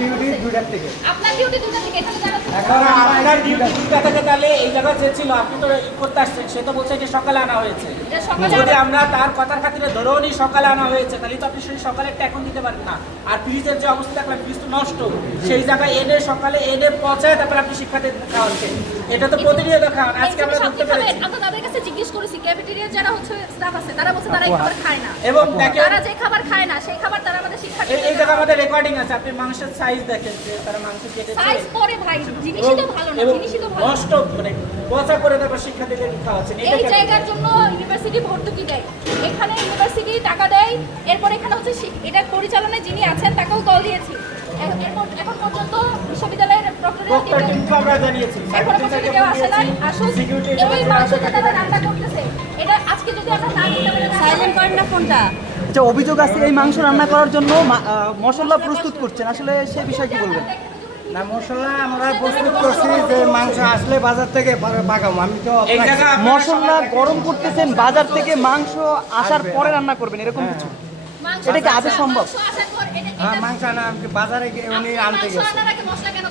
Duty 2টার থেকে। আপনার duty 2টা থেকে, এখানে যারা এখন আপনার ডিউটি 2টা থেকে, তাহলে এই জায়গায় যে ছিল আপনি তো করতে আসছেন, সে তো বলছে যে সকালে আনা হয়েছে। এটা সকালে যদি আমরা তার কথার খাতিরে ধরেও নি সকালে আনা হয়েছে, তাহলে তো আপনি সেই সকালেরটা এখন দিতে পারেন না। আর ফ্রিজের যে অবস্থা দেখলাম, ফ্রিজ তো নষ্ট, সেই জায়গায় এনে সকালে এনে পচায় তারপর আপনি শিক্ষার্থীদের খাওয়াচ্ছেন। এটা তো প্রতিনিয়ত খাওয়ান, আজকে আমরা ধরতে পেরেছি। আমরা তাদের কাছে জিজ্ঞেস করেছি, ক্যাফেটেরিয়ার যারা হচ্ছে স্টাফ আছে, তারা বলছে তারা এই খাবার খায় না। এবং দেখেন, তারা যে খাবার খায় না সেই খাবার তারা আমাদের শিক্ষার্থীদের এই জায়গায় আমাদের রেকর্ডিং আছে, আপনি মাংসের সাইজ দেখেন যে তারা মাংস কেটেছে সাইজ পরে ভাই, জিনিসই তো ভালো না, এবং জিনিসই তো ভালো না। নষ্ট, মানে পচা করে তারপর শিক্ষার্থীদের খাওয়াচ্ছেন। এই জায়গার জন্য ইউনিভার্সিটি ভর্তুকি দেয়, এখানে ইউনিভার্সিটি টাকা দেয়, এরপর এখানে হচ্ছে এটা পরিচালনায় যিনি আছেন তাকেও কল দিয়েছি। এখন পর্যন্ত বিশ্ববিদ্যালয়ের ডক্টর টিমকে আমরা জানিয়েছি, এখন পর্যন্ত কেউ আসে নাই। আসুক, এই মাংসটা তারা রান্না করতেছে, এটা আজকে যদি আমরা না নিতে পারি, সাইলেন্ট করেন না ফোনটা। আচ্ছা, অভিযোগ আছে এই মাংস রান্না করার জন্য মশলা প্রস্তুত করছেন, আসলে সে বিষয়ে কি বলবেন? না, মশলা আমরা প্রস্তুত করছি যে মাংস আসলে বাজার থেকে পাকাবো। আমি তো এই জায়গা মশলা গরম করতেছেন, বাজার থেকে মাংস আসার পরে রান্না করবেন, এরকম কিছু? এটা কি আদৌ সম্ভব? মাংস আসার পর মাংস আনা বাজারে গিয়ে উনি আনতে গেছে। মাংস আনার আগে মশলা কেন